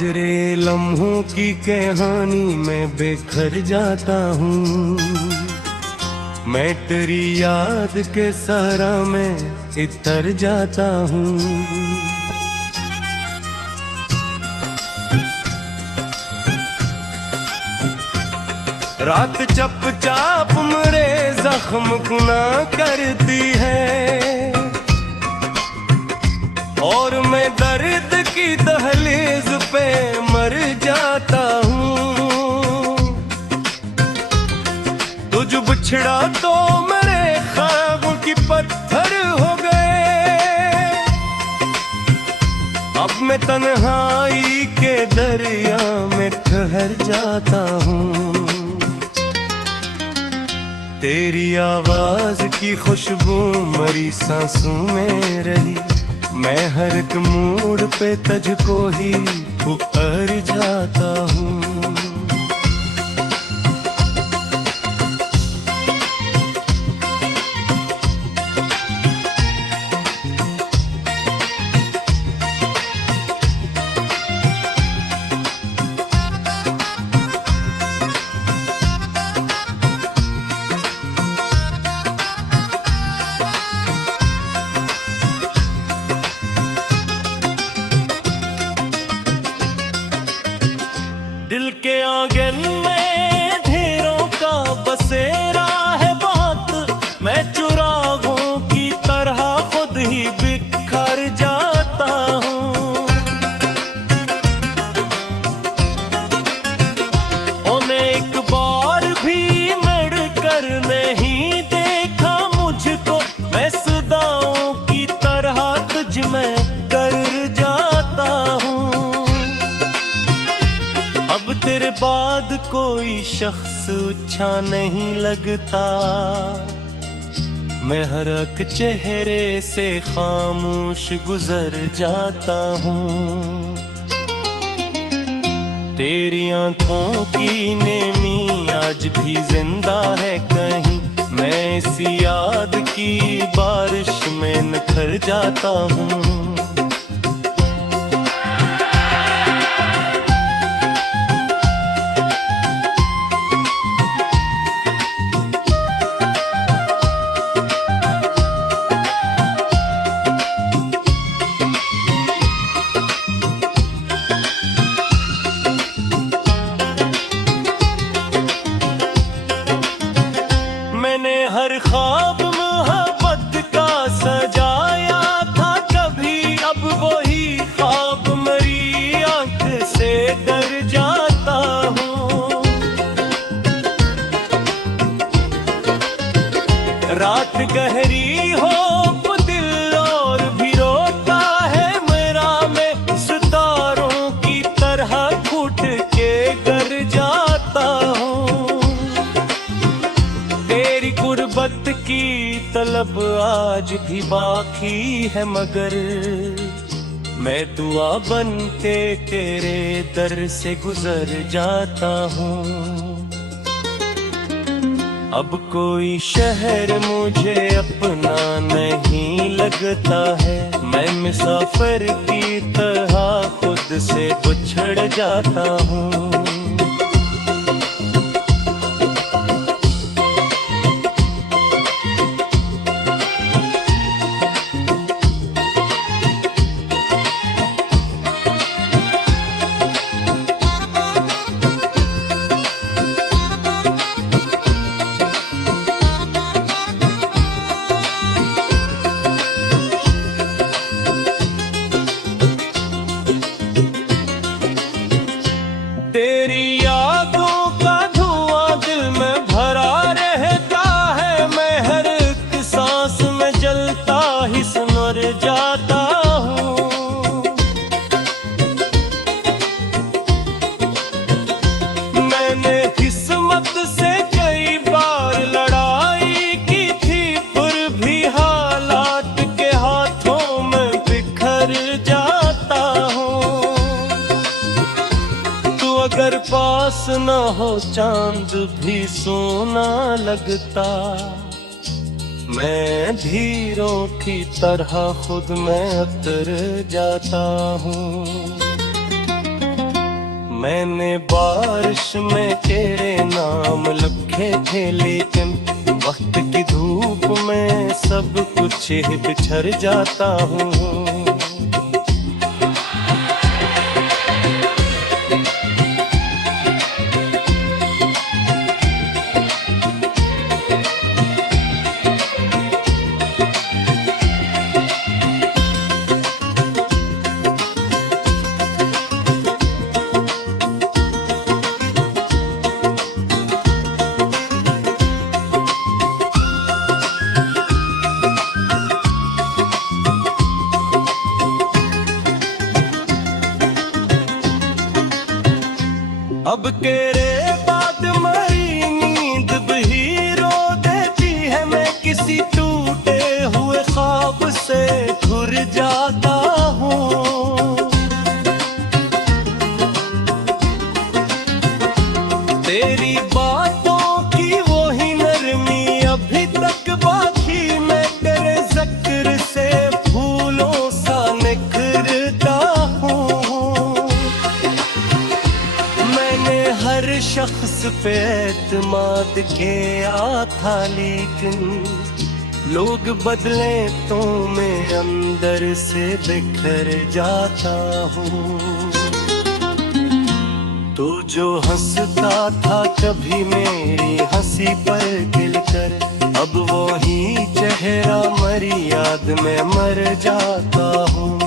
गुजरे लम्हों की कहानी में बिखर जाता हूँ। मैं तेरी याद के सहारा में इतर जाता हूँ। रात चपचाप मेरे जख्म गुना करती है और मैं दर्द की दहलीज पे मर जाता हूँ। तुझ बिछड़ा तो मेरे ख्वाबों की पत्थर हो गए। अब मैं तन्हाई के दरिया में ठहर जाता हूँ। तेरी आवाज की खुशबू मरी सांसों में रही। मैं हर एक मोड़ पे तुझको ही पुकार जाता हूँ। दिल के आंगन में ढेरों का बसेरा है बहुत। मैं चुरागों की तरह खुद ही बिखर जाता हूँ। उन्हें एक बार भी मिल कर नहीं देखा मुझको। मैं सदाओं की तरह तुझ में कर जाता हूँ। अब तेरे बाद कोई शख्स अच्छा नहीं लगता। मैं हर एक चेहरे से खामोश गुजर जाता हूँ। तेरी आंखों की नेमी आज भी जिंदा है कहीं। मैं इस याद की बारिश में निखर जाता हूँ। मैंने हर ख्वाब मोहब्बत का सजाया था कभी। अब वही ख्वाब मेरी आंख से डर जाता हूँ। रात गहरी हो तो दिल और भी रोता है मेरा। मैं सितारों की तरह फूट के गर जाता हूँ। तेरी गुर्बत की तलब आज भी बाकी है मगर मैं दुआ बन के तेरे दर से गुजर जाता हूँ। अब कोई शहर मुझे अपना नहीं लगता है। मैं मुसाफिर की तरह खुद से बिछड़ जाता हूँ। तेरी यादों का धुआं दिल में भरा रहता है। मैं हर एक सांस में जलता ही मर जाता हूँ। मैंने किस्मत से कई बार लड़ाई की थी फिर भी हालात के हाथों में बिखर जाता हूँ। अगर पास न हो चांद भी सोना लगता। मैं धीरों की तरह खुद में उतर जाता हूँ। मैंने बारिश में तेरे नाम लिखे थे, लेकिन वक्त की धूप में सब कुछ ही बिछड़ जाता हूँ। अब तेरे बाद मरी नींद भी रो देती है, मैं किसी टूटे हुए ख्वाब से घुर जाता हूँ। तेरी बातों की वो ही नरमी अभी तक बाकी, मैं तेरे जिक्र से फूलों सा निखरता हूँ। हर शख्स पे एतमाद किया था, लेकिन लोग बदले तो मैं अंदर से बिखर जाता हूँ। तू जो हंसता था कभी मेरी हंसी पर गिरकर, अब वो ही चेहरा मरी याद में मर जाता हूँ।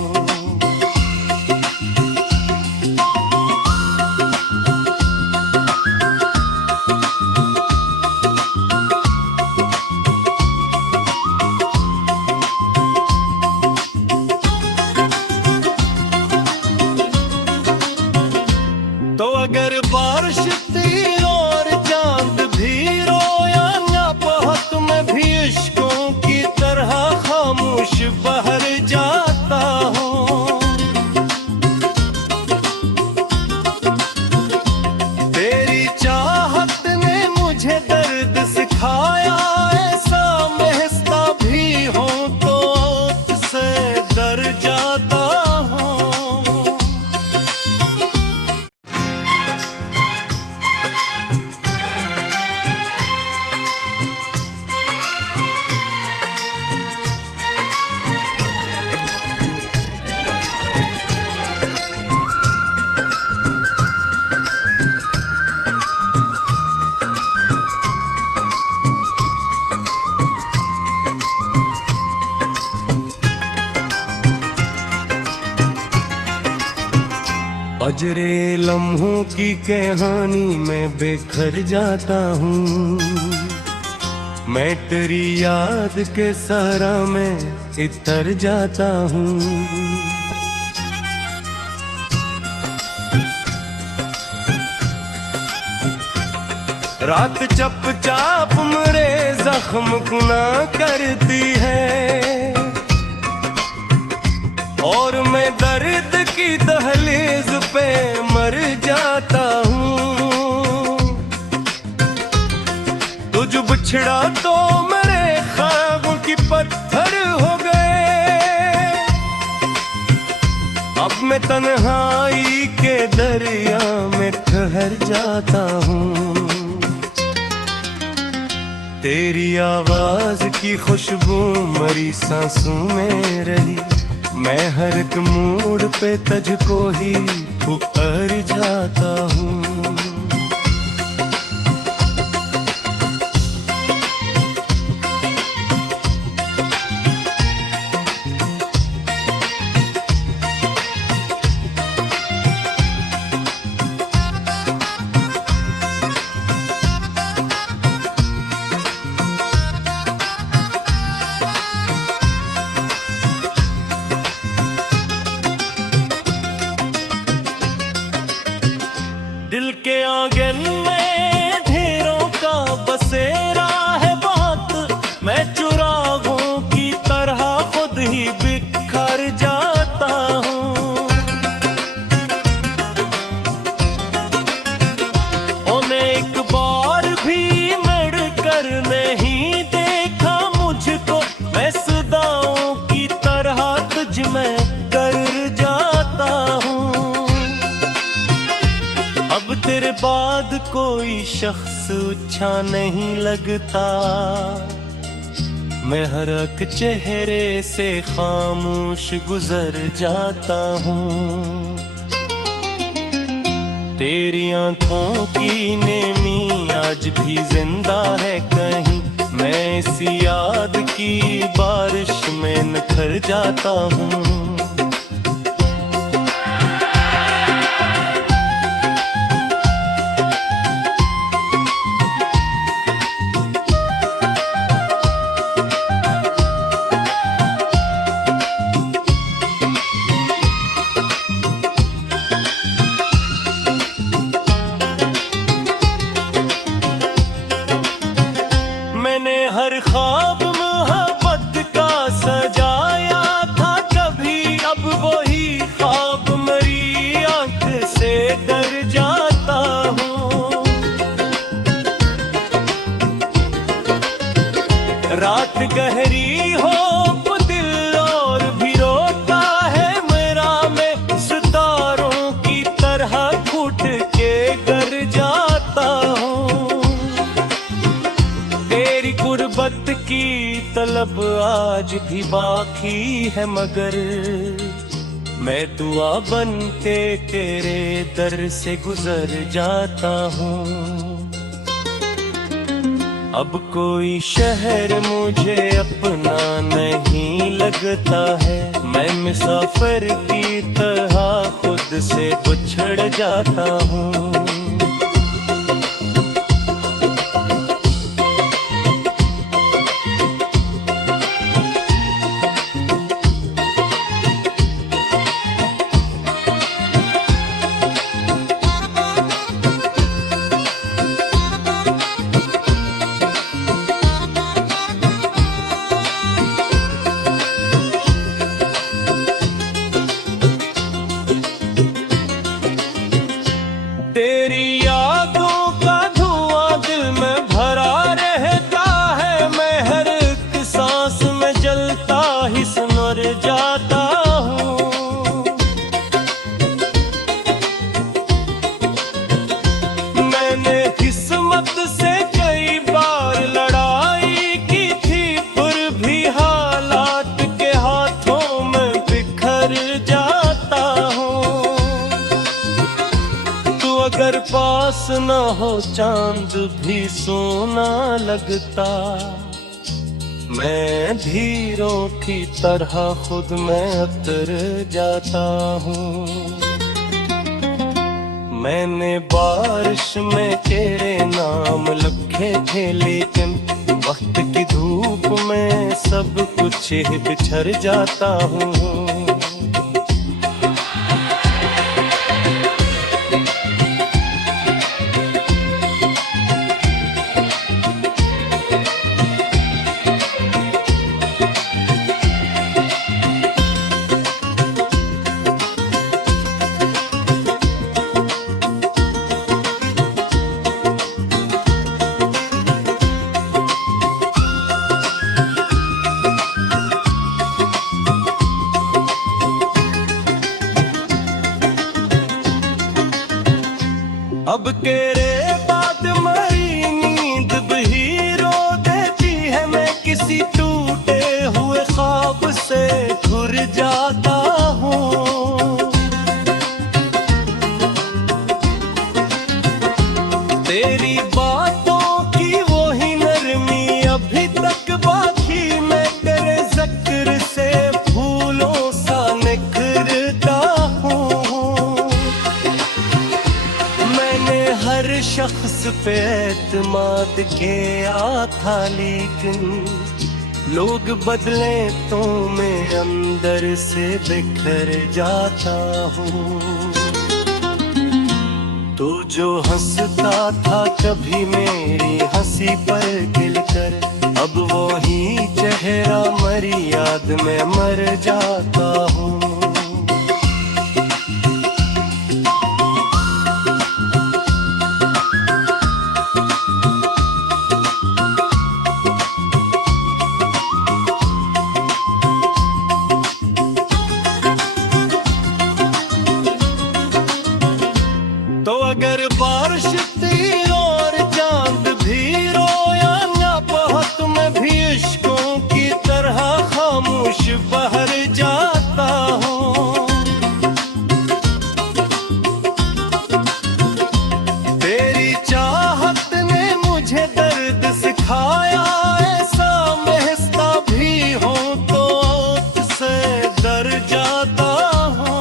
तो अगर बारिश थी और चांद भी रोया ना बहुत, मैं भी इश्कों की तरह खामोश बहर जाता हूँ। तेरी चाहत ने मुझे दर्द सिखाया, ऐसा महसता भी हो तो तुझसे डर जाता हूँ। अजरे लम्हों की कहानी में बिखर जाता हूँ, मैं तेरी याद के सहारा में इतर जाता हूँ। रात चपचाप मेरे जख्म गुना करती है, और मैं दर्द की दहलीज पे मर जाता हूँ। तुझ बिछड़ा तो मेरे ख्वाबों की पत्थर हो गए, अब मैं तन्हाई के दरिया में ठहर जाता हूँ। तेरी आवाज की खुशबू मरी सांसों में रही, मैं हर एक मोड़ पे तुझको ही पुकार जाता हूँ। दिल के आंगन में ढेरों का बसेरा है बात, मैं चुरागों की तरह खुद ही बिखर जाता हूँ। उन्हें एक बार भी मिल कर नहीं देखा मुझको, मैं सदाओं की तरह तुझ में कर जाता हूँ। अब तेरे बाद कोई शख्स अच्छा नहीं लगता, मैं हर एक चेहरे से खामोश गुजर जाता हूँ। तेरी आंखों की नेमी आज भी जिंदा है कहीं, मैं इस याद की बारिश में निखर जाता हूँ। मैंने हर ख्वाब मोहब्बत का सजाया था कभी, अब वही ख्वाब मेरी आंख से डर जाता हूँ। रात गहरी हो वो दिल और भी रोता है मेरा, मैं सितारों की तरह फूट के गर जाता हूँ। तेरी गुर्बत की तलब आज भी बाकी है, मगर मैं दुआ बन के तेरे दर से गुजर जाता हूँ। अब कोई शहर मुझे अपना नहीं लगता है, मैं मुसाफिर की तरह खुद से बिछड़ जाता हूँ। तेरी यादों का धुआं दिल में भरा रहता है, मैं हर एक सांस में जलता ही मर जाता हूँ। मैंने किस्मत से कई बार लड़ाई की थी, फिर भी हालात के हाथों में बिखर जाता हूँ। अगर पास न हो चांद भी सोना लगता, मैं धीरों की तरह खुद में उतर जाता हूँ। मैंने बारिश में तेरे नाम लिखे थे, लेकिन वक्त की धूप में सब कुछ ही बिछड़ जाता हूँ। अब तेरे बाद मेरी नींद भी रो देती है, मैं किसी टूटे हुए ख्वाब से घुर जाता हूँ। तेरी बातों की वही नरमी अभी तक बाकी, मैं तेरे जिक्र से फूलों सा निखरता हूँ। हर शख्स पे एतमाद किया था, लेकिन लोग बदले तो मैं अंदर से बिखर जाता हूँ। तू जो हंसता था कभी मेरी हंसी पर गिलकर, अब वो ही चेहरा मेरी याद में मर जाता हूँ। तो तो अगर बारिश थी और चांद भी रोया ना बहुत, मैं भी इश्कों की तरह खामोश बहर जाता हूँ। तेरी चाहत ने मुझे दर्द सिखाया, ऐसा महसता भी हो तो तुझसे डर जाता हूँ।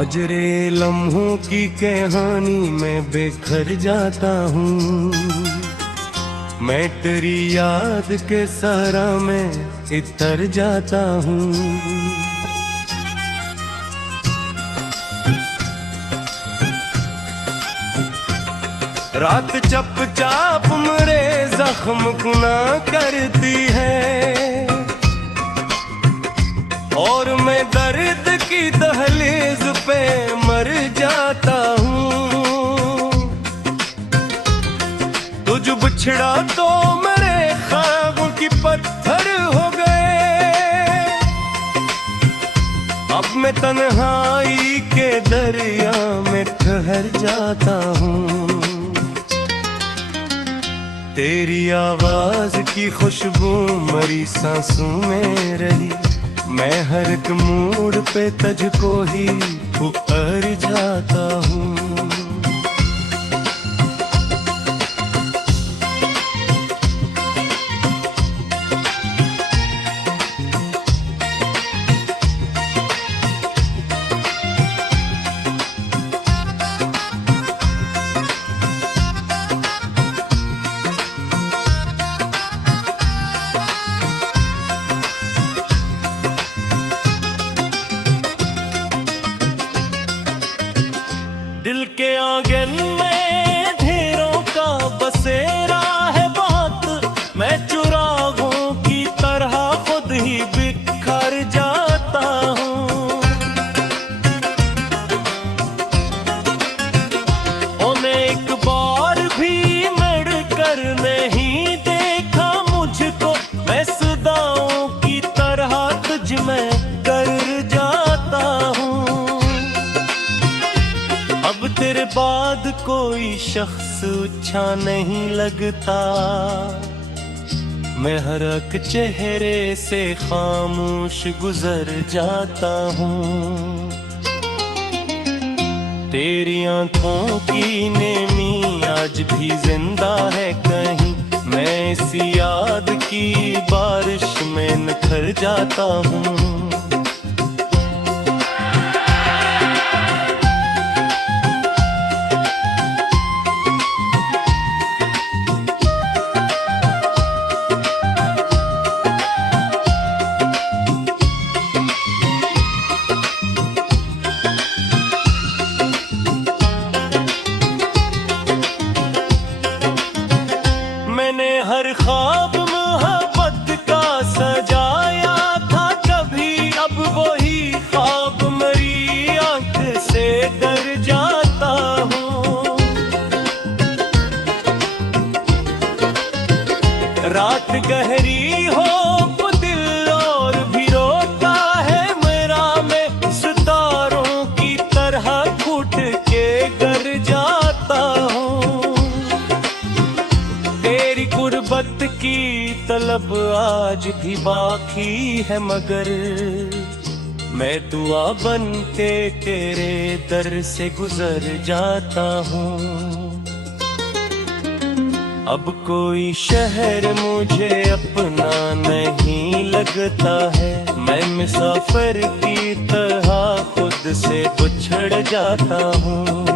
अजरे लम्हों की कहानी में बिखर जाता हूँ, मैं तेरी याद के सहारा में इतर जाता हूँ। रात चपचाप मेरे जख्म गुना करती है, और मैं दर्द की दहलीज पे मर जाता हूँ। तुझ बिछड़ा तो मेरे ख्वाबों की पत्थर हो गए, अब मैं तन्हाई के दरिया में ठहर जाता हूँ। तेरी आवाज की खुशबू मरी सांसों में रही, मैं हर एक मोड़ पे तुझको ही पुकार जाता हूँ। दिल के आंगन में ढेरों का बसेरा है बात, मैं चुरागों की तरह खुद ही बिखर जाता हूँ। उन्हें एक बार भी मिल कर नहीं देखा मुझको, मैं सदाओं की तरह तुझ में कर जाता हूँ। अब तेरे बाद कोई शख्स अच्छा नहीं लगता, मैं हर एक चेहरे से खामोश गुजर जाता हूँ। तेरी आंखों की नेमी आज भी जिंदा है कहीं, मैं इस याद की बारिश में निखर जाता हूँ। हर ख्वाब मोहब्बत का सजाया था कभी, अब वही ख्वाब मेरी आंख से डर जाता हूँ। रात गहरी हो दिल और भी रोता है मेरा, मैं सितारों की तरह फूट के गर जाता हूँ। तेरी गुर्बत की तलब आज भी बाकी है, मगर मैं दुआ बन के तेरे दर से गुजर जाता हूँ। अब कोई शहर मुझे अपना नहीं लगता है, मैं मुसाफिर की तरह खुद से बिछड़ जाता हूँ।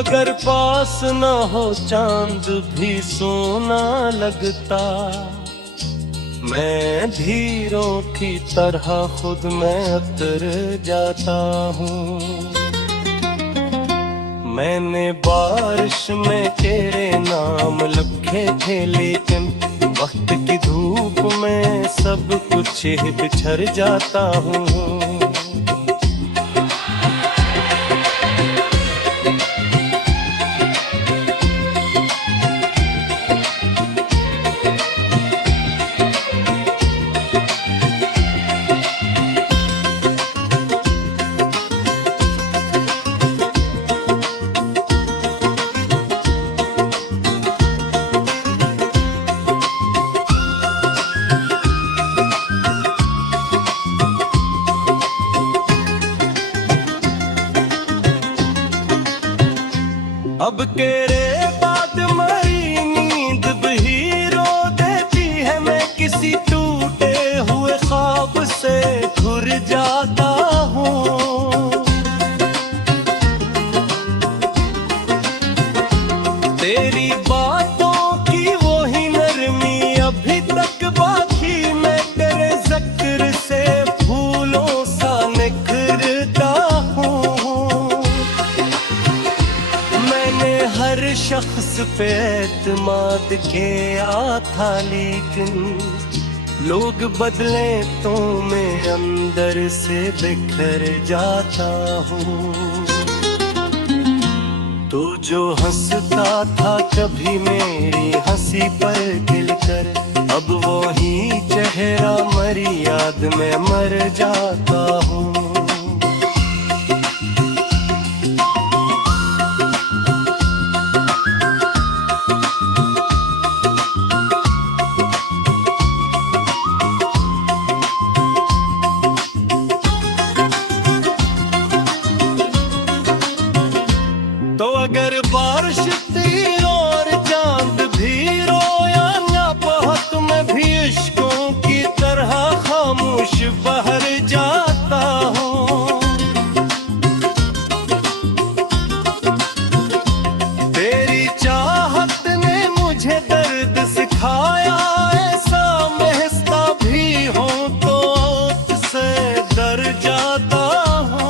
अगर पास न हो चांद भी सोना लगता। मैं धीरों की तरह खुद में उतर जाता हूँ। मैंने बारिश में तेरे नाम लिखे थे, लेकिन वक्त की धूप में सब कुछ बिछड़ जाता हूँ। अब तेरे बाद मरी नींद भी रो देती है। मैं किसी टूटे हुए ख्वाब से घुर जाता हूँ। तेरी बातों की वो ही नरमी अभी तक बाकी। मैं तेरे जिक्र से फूलों सा निखरता हूँ। हर शख्स पे एतमाद किया था, लेकिन लोग बदले तो मैं अंदर से बिखर जाता हूँ। तू जो हंसता था कभी मेरी हंसी पर गिल कर, अब वो ही चेहरा मरी याद में मर जाता हूँ। तो अगर बारिश थी और चांद भी रोया ना बहुत, मैं भी इश्कों की तरह खामोश बहर जाता हूँ। तेरी चाहत ने मुझे दर्द सिखाया, ऐसा महसता भी हो तो से डर जाता हूँ।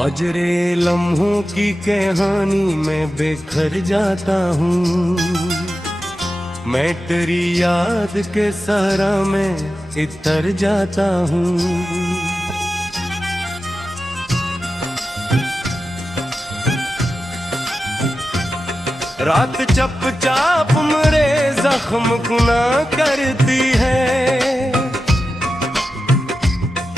अजरे लम्हों की कहानी में बिखर जाता हूँ। मैं तेरी याद के सहारा में इतर जाता हूँ। रात चपचाप मेरे जख्म गुना करती है,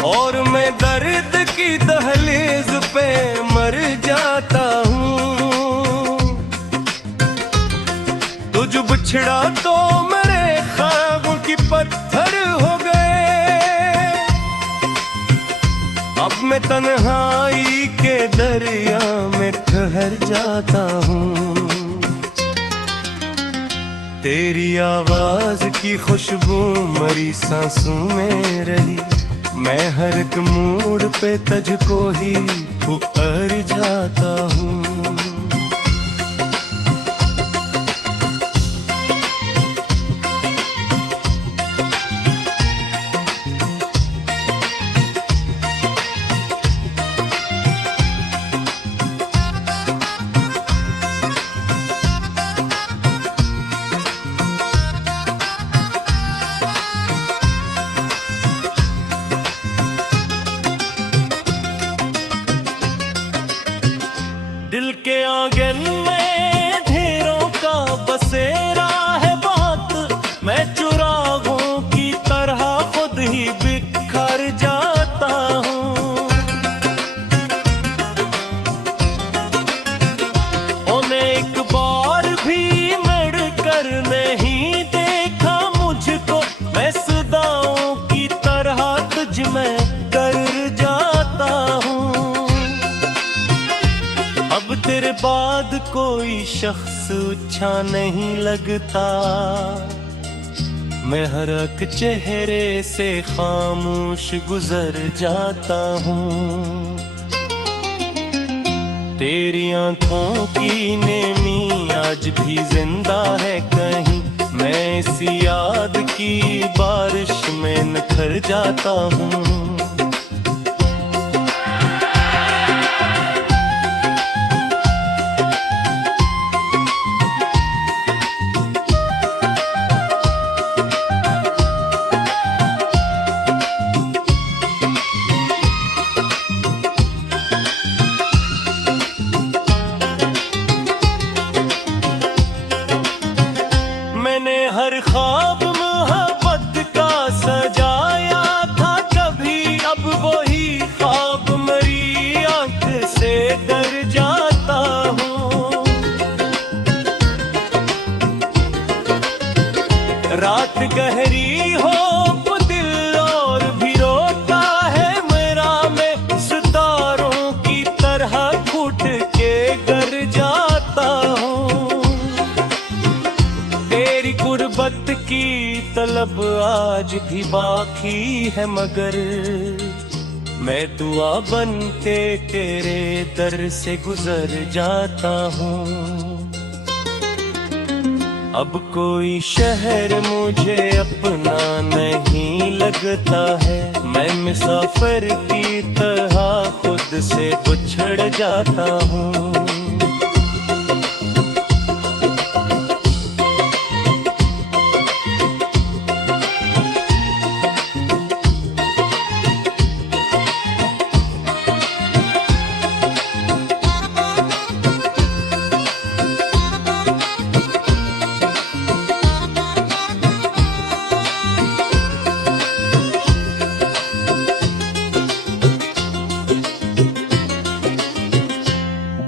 और मैं दर्द की दहलीज पे मर जाता हूँ। तुझ बिछड़ा तो मेरे ख्वाबों की पत्थर हो गए। अब मैं तन्हाई के दरिया में ठहर जाता हूँ। तेरी आवाज की खुशबू मरी सांसों में रही, मैं हर एक मोड़ पे तुझको ही पुकार जाता हूँ। दिल के आंगन में ढेरों का बसेरा है बात। मैं चुरागों की तरह खुद ही बिखर जाता हूँ। तेरे बाद कोई शख्स अच्छा नहीं लगता, मैं हर एक चेहरे से खामोश गुजर जाता हूँ। तेरी आंखों की नेमी आज भी जिंदा है कहीं, मैं इस याद की बारिश में निखर जाता हूँ। मैंने हर ख्वाब मोहब्बत का सजाया था कभी, अब वही ख्वाब मेरी आंख से डर जाता हूँ। रात गहरी हो वो दिल और भी रोता है मेरा, मैं सितारों की तरह फूट के गर जाता हूँ। तेरी गुर्बत की तलब आज भी बाकी है, मगर मैं दुआ बनते तेरे दर से गुजर जाता हूँ। अब कोई शहर मुझे अपना नहीं लगता है, मैं मुसाफिर की तरह खुद से बिछड़ जाता हूँ।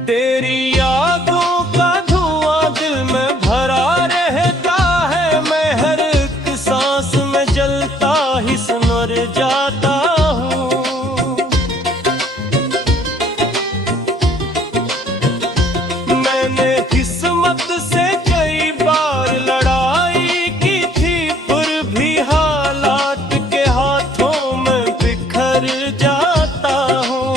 तेरी यादों का धुआं दिल में भरा रहता है, मैं हर एक सांस में जलता ही सुनर जाता हूँ। मैंने किस्मत से कई बार लड़ाई की थी, फिर भी हालात के हाथों में बिखर जाता हूँ।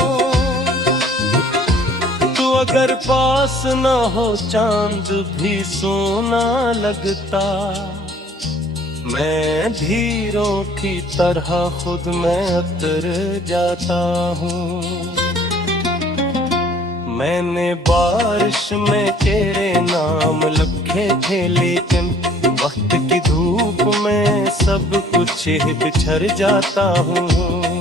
अगर पास न हो चांद भी सोना लगता, मैं धीरों की तरह खुद में उतर जाता हूँ। मैंने बारिश में तेरे नाम लिखे थे, लेकिन वक्त की धूप में सब कुछ ही बिछड़ जाता हूँ।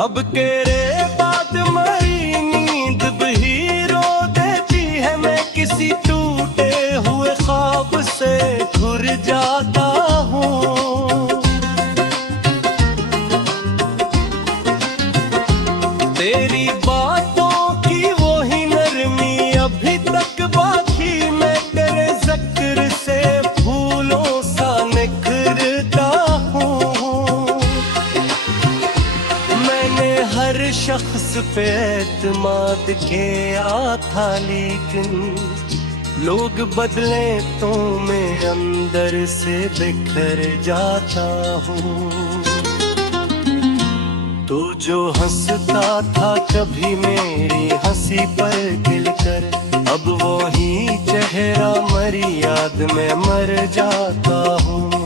अब तेरे बाद मेरी नींद भी रो देती है, मैं किसी टूटे हुए ख्वाब से घुर जाता हूँ। तेरी बातों की वही नरमी अभी तक बाकी, मैं तेरे जिक्र से फूलों सा निखरता हूँ। हर शख्स पे एतमाद किया था, लेकिन लोग बदले तो मैं अंदर से बिखर जाता हूँ। तू जो हंसता था कभी मेरी हंसी पर खिलकर, अब वो ही चेहरा मेरी याद में मर जाता हूँ।